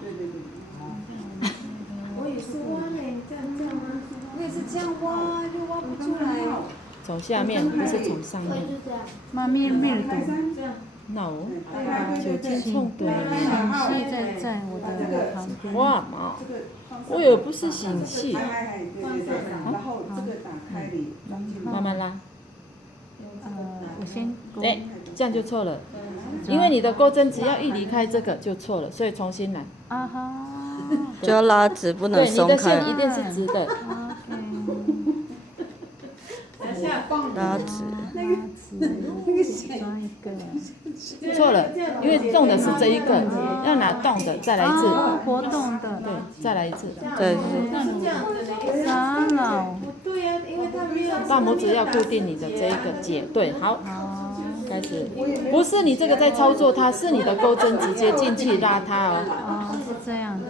对对对。我也是挖呢，这样吗？我也是这样挖，就挖不出来。从下面不是从上面。妈咪面的。 No， 酒精冲对了。显细在我的旁边。哇妈，我也不是显细。然后这个打开你装进去。慢慢拉。我先勾。哎，这样就错了，因为你的钩针只要一离开这个就错了，所以重新来。啊哈。就要拉直，不能松开。对，你的线一定是直的。拉直。抓一个。错了，因为动的是这一个，要拿动的，再来一次。活动的。对，再来一次。对。啥了？不对呀，因为它没有。大拇指要固定你的这一个结，对，好，开始。不是你这个在操作它，是你的钩针直接进去拉它哦。哦，是这样的。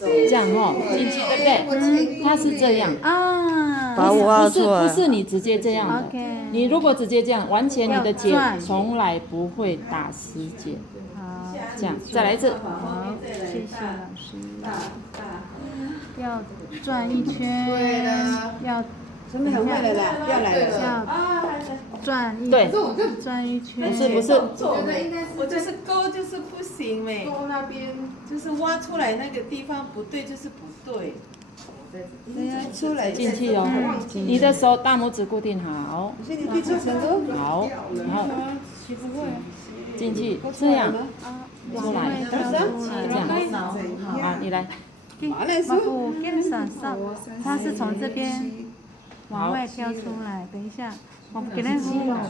这样哦，进去对不对？它是这样啊。把我挖出来。不是你直接这样的。你如果直接这样，完全你的结从来不会打死结。好。这样，再来一次。好，谢谢老师。要转一圈。要。真的很会了啦，要来了。要转一。对。转一圈。不是。我就是勾就是不行呗，勾那边就是挖出来那个地方不对，就是不对。出来进去哦，你的手大拇指固定好。你闭嘴成功。好，然后进去这样，出来，这样，好，你来。我跟上上，它是从这边往外挑出来。等一下，我给它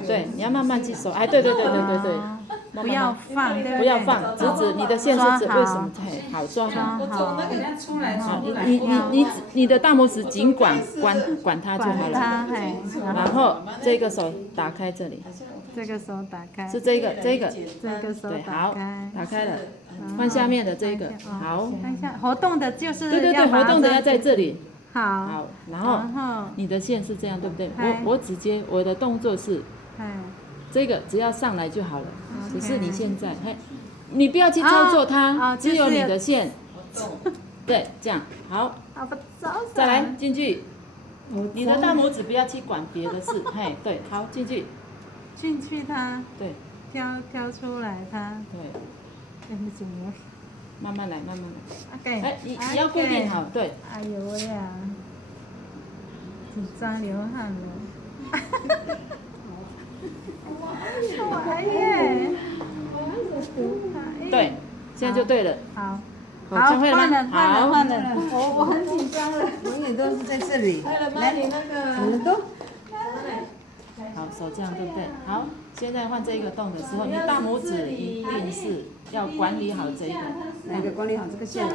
对，你要慢慢去手，哎，对，不要放，对不对？不要放，直直，你的线是直，为什么？好抓好。好，你的大拇指尽管管它就好了。然后这个手打开这里。这个手打开。是这个。这个手对，打好，开。打开了，换下面的这个，好。看一下，活动的就是对，活动的要在这里。好，然后你的线是这样，对不对？我直接我的动作是，这个只要上来就好了。只是你现在，你不要去操作它，只有你的线。对，这样好。再来进去，你的大拇指不要去管别的事，对，好进去。进去它。对。挑出来它。对。慢慢来，慢慢来。你要固定好，对。哎呦喂呀，紧张流汗了。哇耶！对，现在就对了。好，好，换了。我很紧张了，永远都是在这里。来，你那个什么都。好，手这样对不对？好，现在换这一个动的时候，你大拇指一定是要管理好这一个。哪个管理好这个线？